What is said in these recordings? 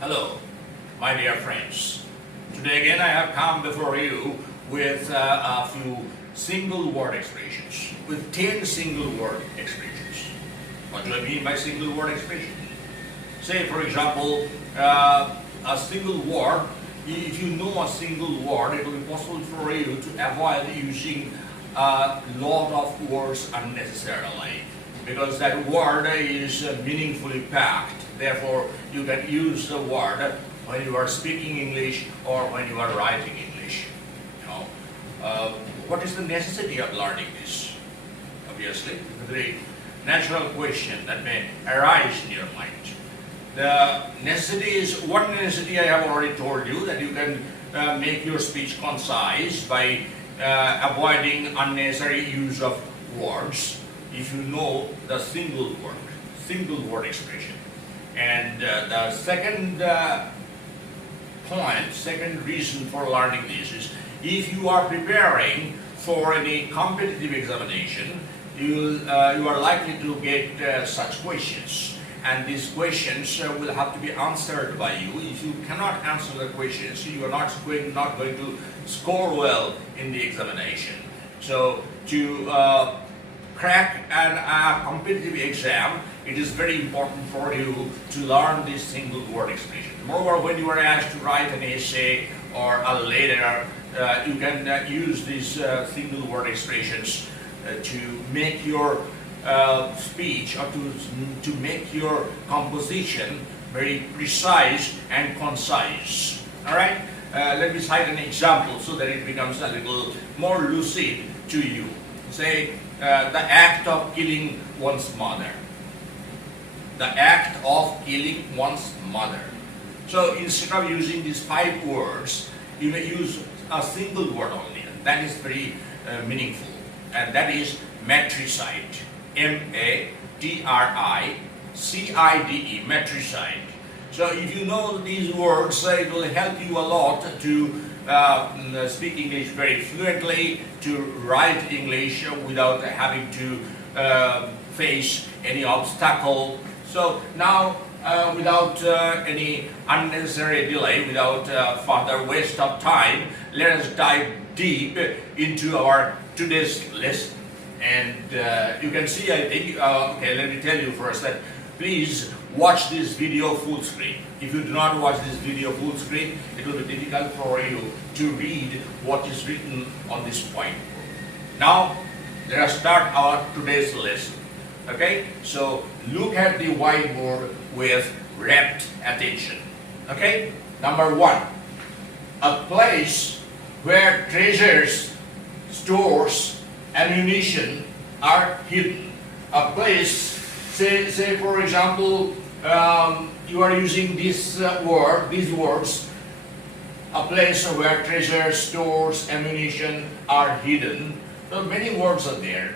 Hello, my dear friends. Today again I have come before you with a few single word expressions, with 10 single word expressions. What do I mean by single word expressions? Say for example, a single word, if you know a single word, it will be possible for you to avoid using a lot of words unnecessarily, because that word is meaningfully packed. Therefore, you can use the word when you are speaking English or when you are writing English. What is the necessity of learning this? Obviously, a very natural question that may arise in your mind. The necessity is, one necessity I have already told you, that you can make your speech concise by avoiding unnecessary use of words if you know the single word expression. And the second second reason for learning this is, if you are preparing for any competitive examination, you are likely to get such questions. And these questions will have to be answered by you. If you cannot answer the questions, you are not going to score well in the examination. So to crack a competitive exam, it is very important for you to learn this single word expression. Moreover, when you are asked to write an essay or a letter, you can use these single word expressions to make your speech, or to make your composition very precise and concise. Alright? Let me cite an example so that it becomes a little more lucid to you. Say, the act of killing one's mother. The act of killing one's mother. So instead of using these 5 words, you may use a single word only. That is very meaningful. And that is matricide. matricide, matricide. So if you know these words, it will help you a lot to speak English very fluently, to write English without having to face any obstacle. So now, without any unnecessary delay, without further waste of time, let us dive deep into our today's lesson. And you can see, I think, okay, let me tell you first that please watch this video full screen. If you do not watch this video full screen, it will be difficult for you to read what is written on this whiteboard. Now, let us start our today's lesson. Okay, so look at the whiteboard with rapt attention. Okay, number 1, a place where treasures, stores, ammunition are hidden. A place, say for example, you are using this these words, a place where treasures, stores, ammunition are hidden. So many words are there.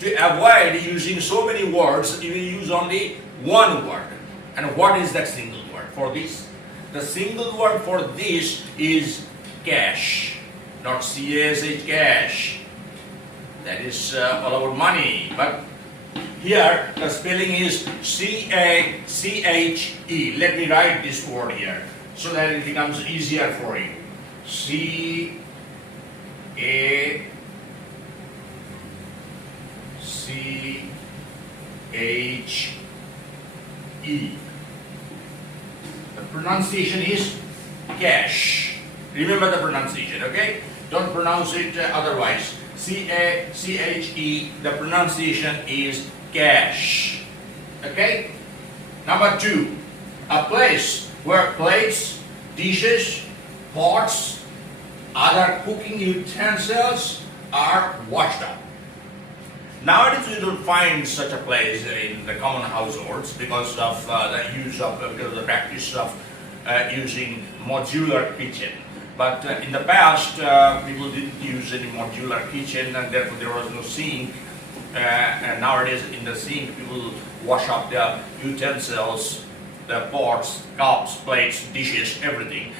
To avoid using so many words, you will use only one word. And what is that single word for this? The single word for this is cash, not C-A-S-H, cash. That is all about money. But here the spelling is C-A-C-H-E. Let me write this word here so that it becomes easier for you. C-A-C-H-E. The pronunciation is cash. Remember the pronunciation, okay? Don't pronounce it otherwise. C-A-C-H-E, the pronunciation is cash. Okay? Number 2, a place where plates, dishes, pots, other cooking utensils are washed up. Nowadays we don't find such a place in the common households because of the practice of using modular kitchen. But in the past, people didn't use any modular kitchen, and therefore there was no sink. And nowadays, in the sink, people wash up their utensils, the pots, cups, plates, dishes, everything.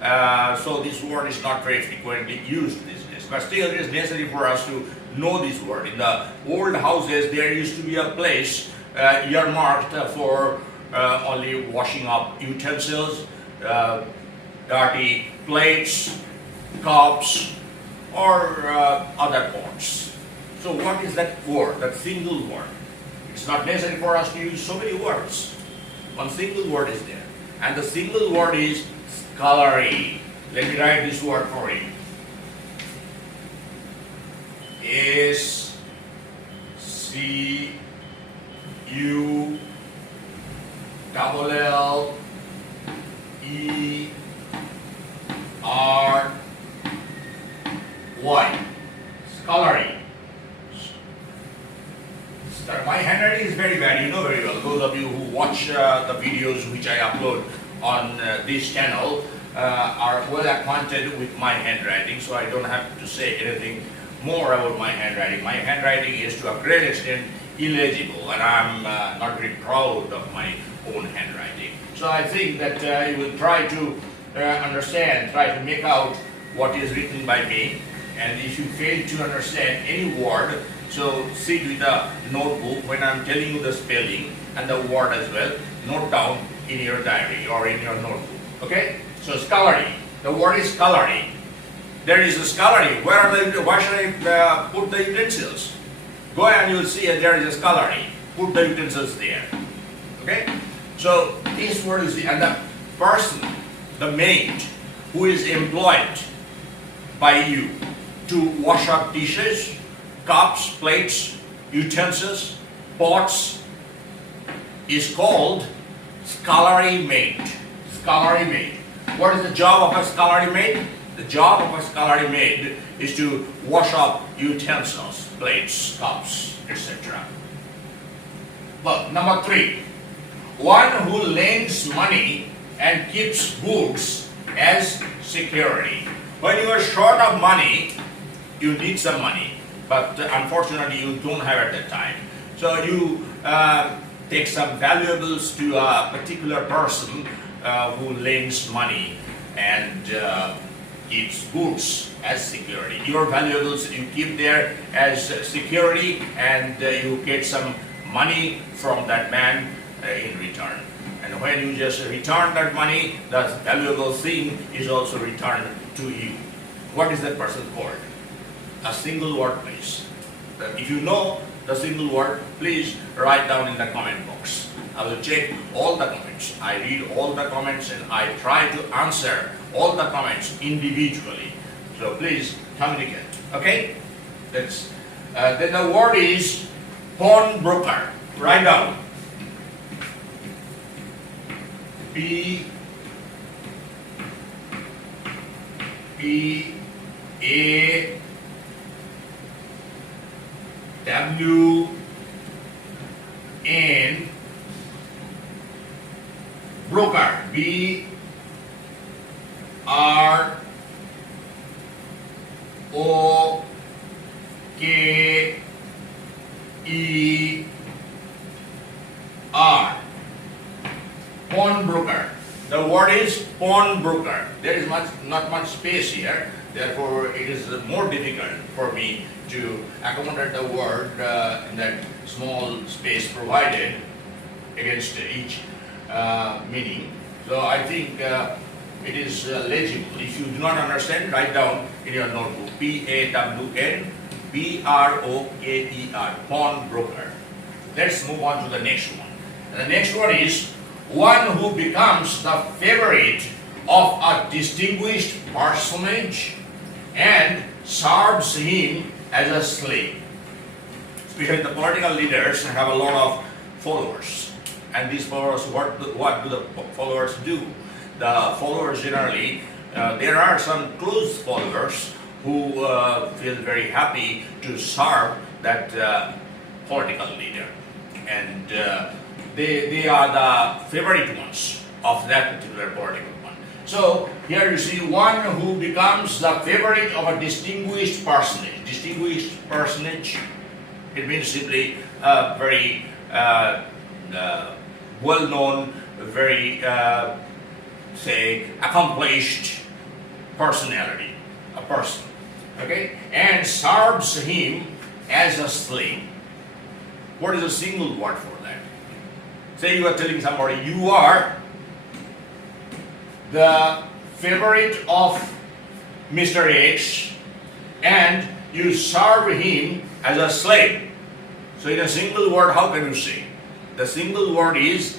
So this word is not very frequently used these days. But still, it is necessary for us to know this word. In the old houses, there used to be a place earmarked for only washing up utensils, uh, dirty plates, cups, or other pots. So what is that word, that single word? It's not necessary for us to use so many words. One single word is there. And the single word is Scholary. Let me write this word for you. S-C-U-L-L-E-R-Y. Scholary. My handwriting is very bad, you know very well. Those of you who watch the videos which I upload on this channel are well acquainted with my handwriting, so I don't have to say anything more about my handwriting. My handwriting is to a great extent illegible, and I'm not very proud of my own handwriting. So I think that you will try to understand, try to make out what is written by me, and if you fail to understand any word, so sit with a notebook when I'm telling you the spelling and the word as well, note down in your diary or in your notebook. Okay? So Scholary. The word is Scholary. There is a Scholary. Where should I put the utensils? Go and you will see there is a Scholary. Put the utensils there. Okay? So this word is, and the person, the maid, who is employed by you to wash up dishes, cups, plates, utensils, pots, is called Scholary maid. Scholary maid. What is the job of a Scholary maid? The job of a Scholary maid is to wash up utensils, plates, cups, etc. Well, number 3. One who lends money and keeps goods as security. When you are short of money, you need some money, but unfortunately you don't have at that time. So you take some valuables to a particular person who lends money and keeps goods as security. Your valuables you keep there as security, and you get some money from that man in return. And when you just return that money, that valuable thing is also returned to you. What is that person called? A single word, please. If you know the single word, please write down in the comment box. I will check all the comments. I read all the comments and I try to answer all the comments individually. So please communicate. Okay? That's, then the word is pawnbroker. Write down. P A W N broker. B R O K E R. Pawnbroker. The word is pawnbroker. There is not much space here, therefore it is more difficult for me to accommodate the word in that small space provided against each meaning. So I think it is legible. If you do not understand, write down in your notebook. P-A-W-N-B-R-O-K-E-R. Pawnbroker. Let's move on to the next one. And the next one is one who becomes the favorite of a distinguished personage and serves him as a slave. Especially the political leaders have a lot of followers. And these followers, what do the followers do? The followers generally, there are some close followers who feel very happy to serve that political leader. And they are the favorite ones of that particular political one. So here you see one who becomes the favorite of a distinguished personage. Distinguished personage, it means simply very well-known, very say accomplished personality, a person. Okay, and serves him as a slave. What is a single word for that? Say you are telling somebody, you are the favorite of Mr. X, and you serve him as a slave. So in a single word, how can you say? The single word is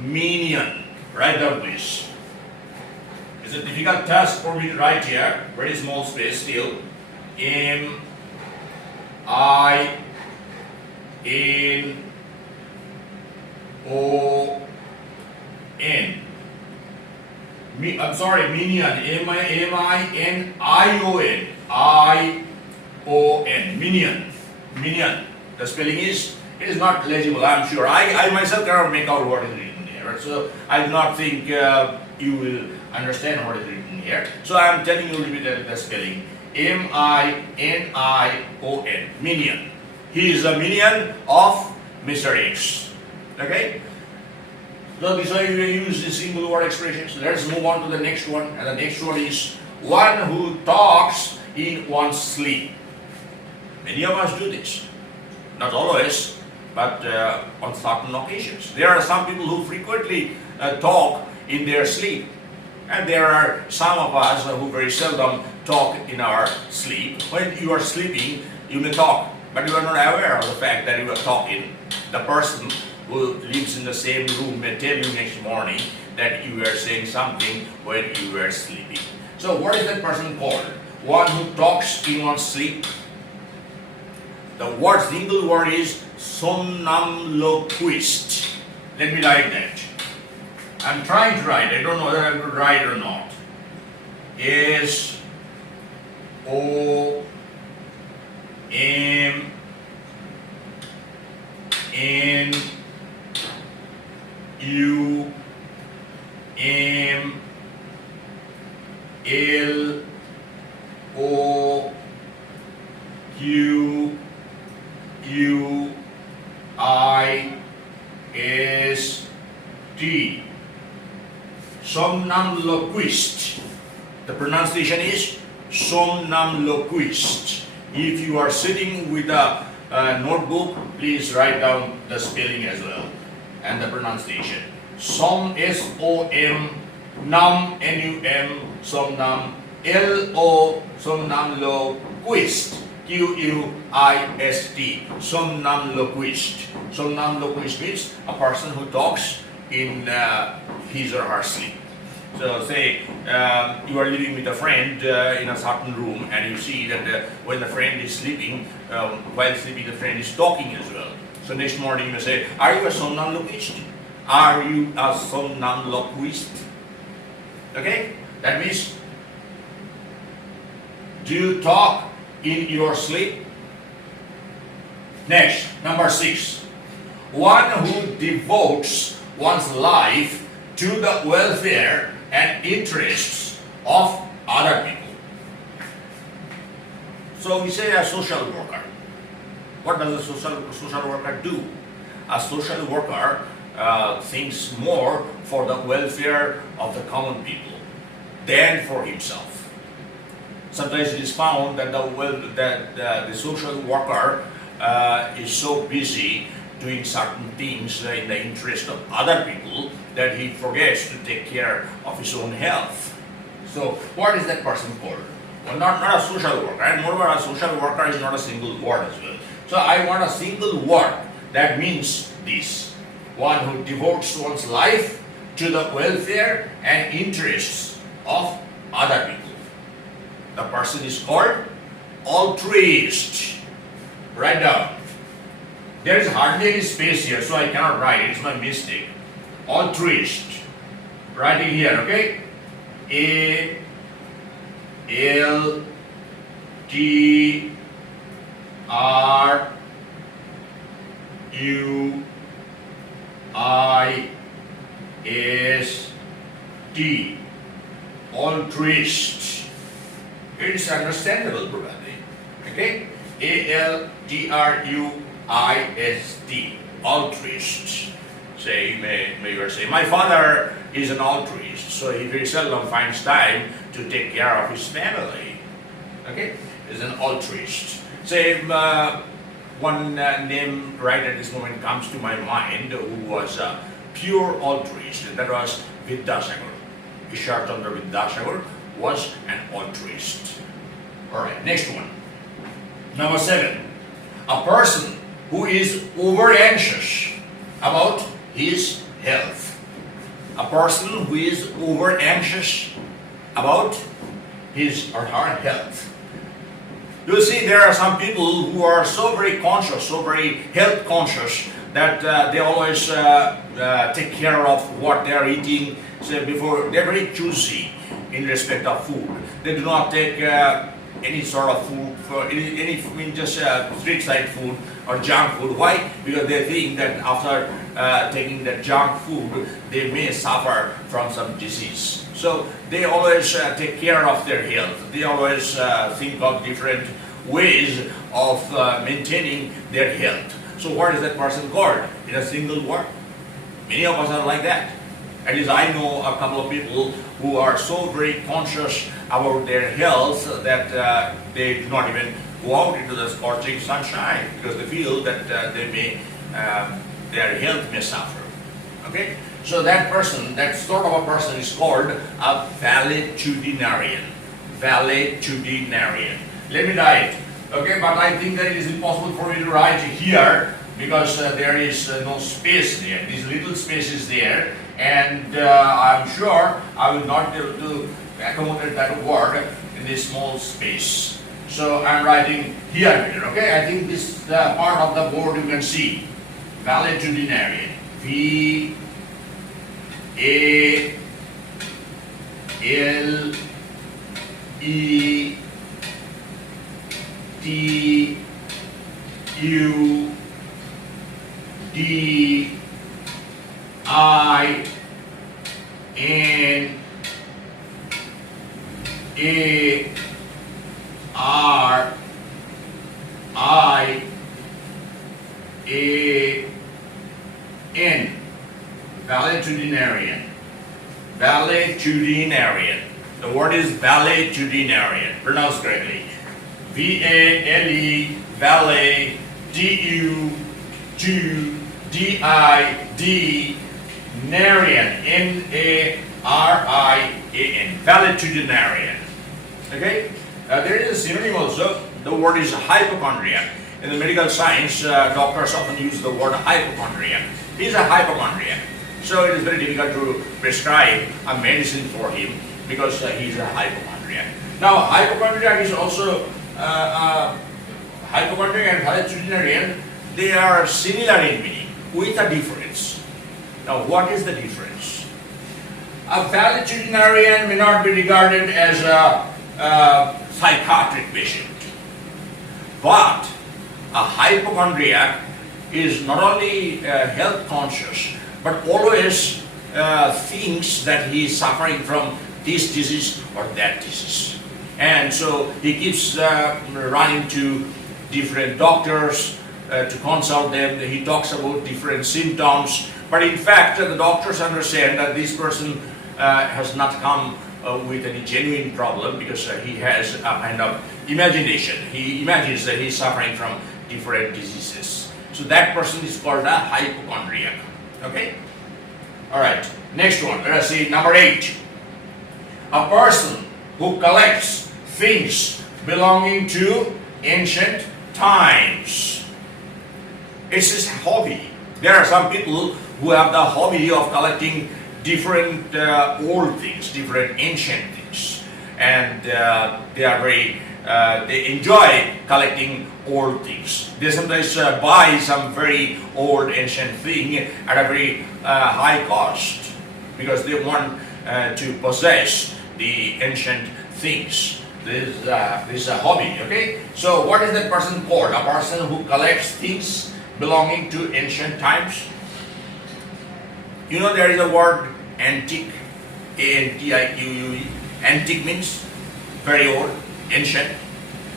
minion. Write down please. It's a difficult task for me to write here. Very small space still. M-I-N. O-N. I'm sorry, minion. M-I-N-I-O-N. I-O-N. Minion. Minion. The spelling is, it is not legible, I'm sure. I myself cannot make out what is written here. So I do not think you will understand what is written here. So I am telling you a little bit the spelling. M-I-N-I-O-N. Minion. He is a minion of Mr. X. Okay? So this way we will use the single word expressions. Let's move on to the next one. And the next one is one who talks in one's sleep. Many of us do this. Not always, but on certain occasions. There are some people who frequently talk in their sleep. And there are some of us who very seldom talk in our sleep. When you are sleeping, you may talk, but you are not aware of the fact that you are talking. The person who lives in the same room may tell you next morning that you were saying something when you were sleeping. So what is that person called? One who talks in one's sleep. The word, single word is somnambuliquist. Let me write that. I'm trying to write. I don't know whether I could write or not. S-O-M-N-A-M-U-L-O-Q-U-I-S-T. Somnambuliquist. The pronunciation is somnambuliquist. If you are sitting with a notebook, please write down the spelling as well and the pronunciation. S-O-M, num, N-U-M, somnam, L-O, somnambuliquist, Q-U-I-S-T, somnambuliquist. Somnambuliquist means a person who talks in his or her sleep. So say you are living with a friend in a certain room, and you see that when the friend is sleeping, while sleeping the friend is talking as well. So next morning you may say, are you a somnambuliquist? Are you a somnambuliquist? Okay? That means, do you talk in your sleep? Next, number 6. One who devotes one's life to the welfare and interests of other people. So we say a social worker. What does a social worker do? A social worker thinks more for the welfare of the common people than for himself. Sometimes it is found that the social worker is so busy doing certain things in the interest of other people that he forgets to take care of his own health. So what is that person called? Well, not a social worker. And moreover, a social worker is not a single word as well. So I want a single word that means this. One who devotes one's life to the welfare and interests of other people. The person is called altruist. Write down. There is hardly any space here, so I cannot write. It's my mistake. Altruist. Writing here, okay? A-L-T-R-U-I-S-T. Altruist. It is understandable, probably. Okay? A-L-T-R-U-I-S-T. Altruist. Say, may you say, my father is an altruist, so he very seldom finds time to take care of his family. Okay? Is an altruist. Say, one name right at this moment comes to my mind who was a pure altruist, and that was Vidyasagar. Ishar-Chandra Vidyasagar was an altruist. Alright, next one. Number 7. A person who is over anxious about his health. A person who is over anxious about his or her health. You see, there are some people who are so very conscious, so very health conscious, that they always take care of what they are eating. So before, they're very choosy in respect of food. They do not take any sort of food for just street side food or junk food. Why? Because they think that after taking the junk food, they may suffer from some disease. So they always take care of their health. They always think of different ways of maintaining their health. So what is that person called in a single word? Many of us are like that. At least I know a couple of people who are so very conscious about their health that they do not even go out into the scorching sunshine because they feel that their health may suffer. Okay? So that person, that sort of a person is called a valetudinarian. Valetudinarian. Let me write. Okay, but I think that it is impossible for me to write here because there is no space there. This little space is there, and I'm sure I will not be able to accommodate that word in this small space. So I'm writing here, okay? I think this part of the board you can see. Valetudinarian. Valetudinarian. Valetudinarian. Valetudinarian. The word is valetudinarian. Pronounce correctly. V-A-L-E, valet, D-U-D-I-D, narian, N-A-R-I-A-N, valetudinarian. Okay? There is a synonym also. The word is hypochondria. In the medical science, doctors often use the word hypochondria. He's a hypochondriac. So it is very difficult to prescribe a medicine for him because he's a hypochondriac. Now, hypochondriac is also hypochondriac and valetudinarian. They are similar in meaning with a difference. Now, what is the difference? A valetudinarian may not be regarded as a psychiatric patient, but a hypochondriac is not only health conscious, but always thinks that he is suffering from this disease or that disease. And so he keeps running to different doctors to consult them. He talks about different symptoms. But in fact, the doctors understand that this person has not come with any genuine problem because he has a kind of imagination. He imagines that he is suffering from different diseases. So that person is called a hypochondriac. Okay? Alright, next one. Let us see number 8. A person who collects things belonging to ancient times. It's his hobby. There are some people who have the hobby of collecting different old things, different ancient things. And they are very, they enjoy collecting old things. They sometimes buy some very old ancient thing at a very high cost because they want to possess the ancient things. This is a hobby, okay? So what is that person called? A person who collects things belonging to ancient times. You know there is a word antique, A-N-T-I-Q-U-E. Antique means very old, ancient.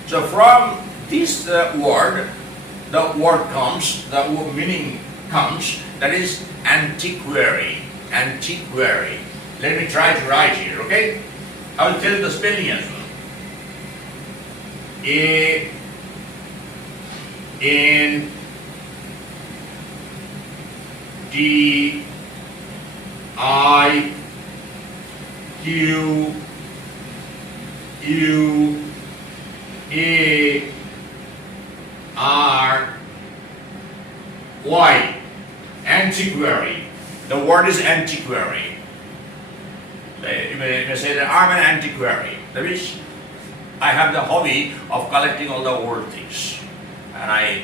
So from this word, the word comes, the meaning comes, that is antiquary. Antiquary. Let me try to write here, okay? I will tell you the spelling as well. A-N-T-I-Q-U-A-R-Y. Q U A R Y. Antiquary. The word is antiquary. You may say that I'm an antiquary. That means I have the hobby of collecting all the old things, and I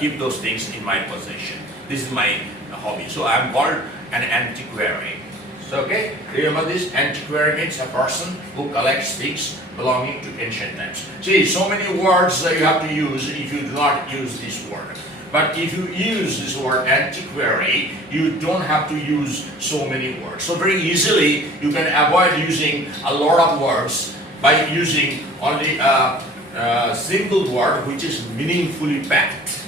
keep those things in my possession. This is my hobby. So I'm called an antiquary. So okay, remember this, antiquary means a person who collects things belonging to ancient times. See, so many words that you have to use if you do not use this word. But if you use this word antiquary, you don't have to use so many words. So very easily you can avoid using a lot of words by using only a single word which is meaningfully packed.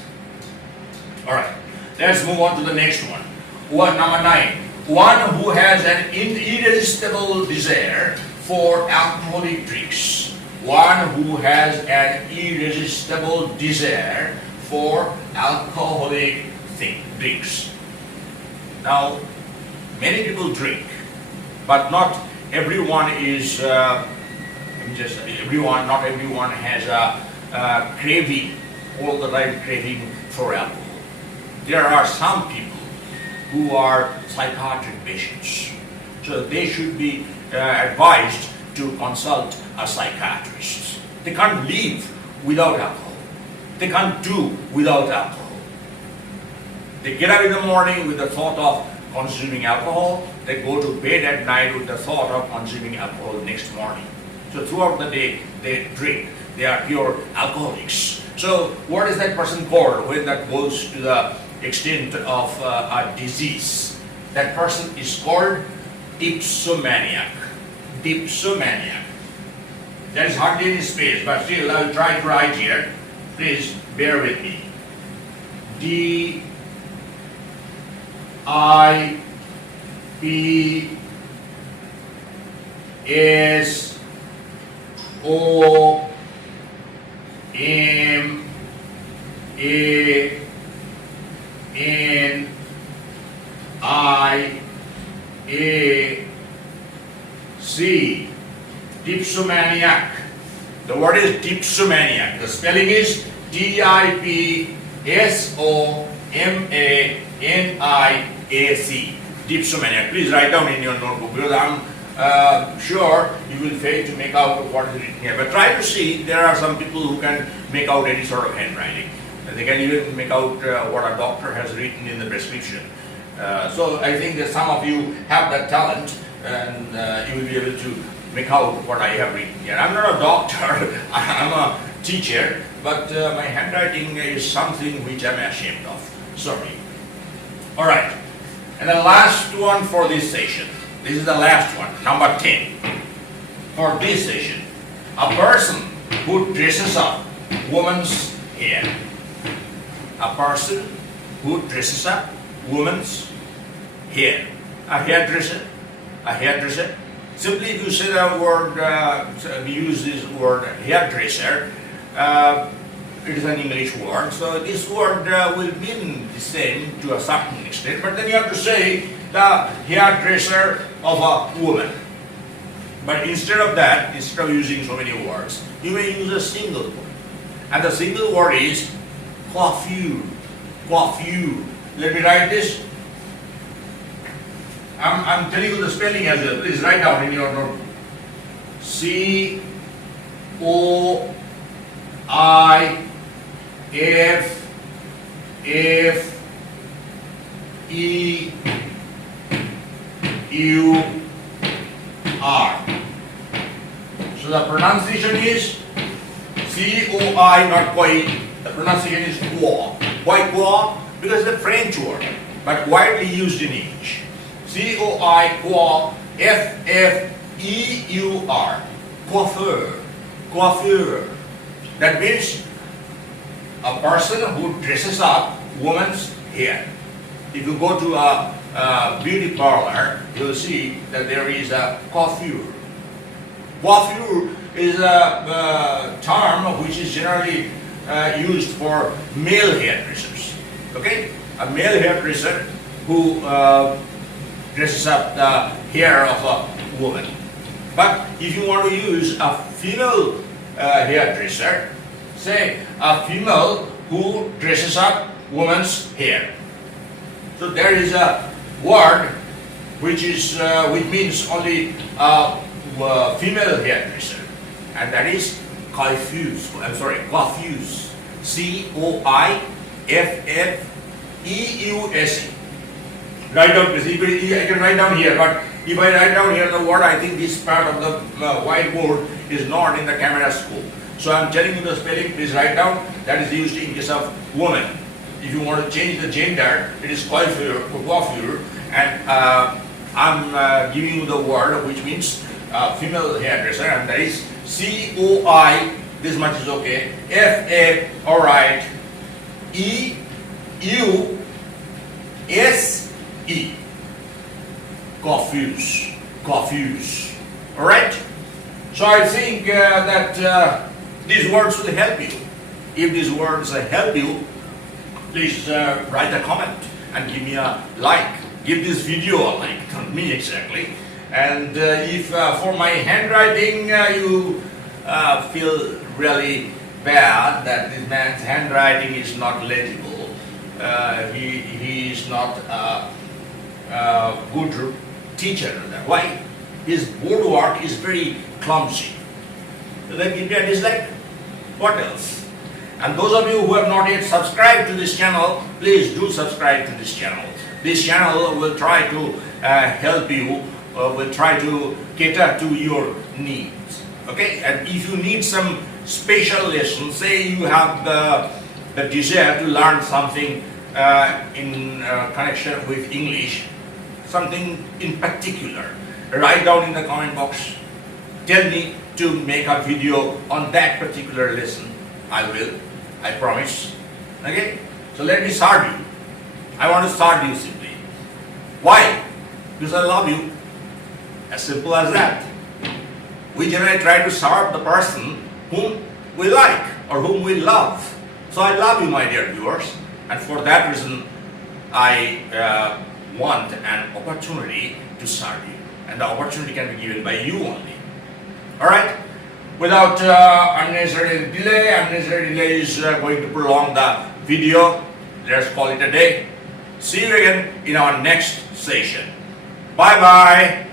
Alright, let's move on to the next one. Number 9. One who has an irresistible desire for alcoholic drinks. One who has an irresistible desire for alcoholic drinks. Now, many people drink, but not everyone is. Not everyone has a craving, all the time craving for alcohol. There are some people who are psychiatric patients, so they should be advised to consult a psychiatrist. They can't live without alcohol. They can't do without alcohol. They get up in the morning with the thought of consuming alcohol. They go to bed at night with the thought of consuming alcohol next morning. So throughout the day, they drink. They are pure alcoholics. So what is that person called when that goes to the extent of a disease? That person is called dipsomaniac. Dipsomaniac. There is hardly any space, but still I will try to write here. Please bear with me. D I P S O M A N I A C. Dipsomaniac. The word is dipsomaniac. The spelling is D-I-P-S-O-M-A-N-I-A-C. Dipsomaniac. Please write down in your notebook, because I'm sure you will fail to make out what is written here. But try to see, there are some people who can make out any sort of handwriting. They can even make out what a doctor has written in the prescription. So I think that some of you have that talent, and you will be able to make out what I have written here. I'm not a doctor, I'm a teacher, but my handwriting is something which I'm ashamed of. Sorry. Alright, and the last one for this session. This is the last one, number 10. For this session, a person who dresses up woman's hair. A person who dresses up woman's hair. A hairdresser. A hairdresser. Simply, if you say the word, we use this word hairdresser, it is an English word, so this word will mean the same to a certain extent, but then you have to say the hairdresser of a woman. But instead of that, instead of using so many words, you may use a single word. And the single word is coiffure. Coiffure. Let me write this. I'm telling you the spelling as well. Please write down in your notebook. C-O-I-F-F-E-U-R. So the pronunciation is C-O-I, not quite. The pronunciation is qua. Why qua? Because it's a French word, but widely used in English. C-O-I, qua, F-F-E-U-R. Coiffeur. Coiffeur. That means a person who dresses up woman's hair. If you go to a beauty parlor, you'll see that there is a coiffure. Coiffure is a term which is generally used for male hairdressers. Okay? A male hairdresser who dresses up the hair of a woman. But if you want to use a female hairdresser, say a female who dresses up woman's hair. So there is a word which means only female hairdresser, and that is confuse. Confuse. COIFFEUSE. Write down this. I can write down here, but if I write down here the word, I think this part of the whiteboard is not in the camera scope. So I'm telling you the spelling, please write down. That is used in case of woman. If you want to change the gender, it is coiffure, and I'm giving you the word which means female hairdresser, and that is COI, this much is okay, FA, alright, EUSE, confuse, alright? So I think that these words will help you. If these words help you, please write a comment and give me a like. Give this video a like, not me exactly. And if for my handwriting you feel really bad that this man's handwriting is not legible, he is not a good teacher. Why? His board work is very clumsy. So then give me a dislike. What else? And those of you who have not yet subscribed to this channel, please do subscribe to this channel. This channel will try to help you, will try to cater to your needs. Okay? And if you need some special lessons, say you have the desire to learn something in connection with English, something in particular, write down in the comment box. Tell me to make a video on that particular lesson. I will. I promise. Okay? So let me serve you. I want to serve you simply. Why? Because I love you. As simple as that. We generally try to serve the person whom we like or whom we love. So I love you, my dear viewers. And for that reason, I want an opportunity to serve you. And the opportunity can be given by you only. Alright? Without unnecessary delay is going to prolong the video. Let's call it a day. See you again in our next session. Bye bye.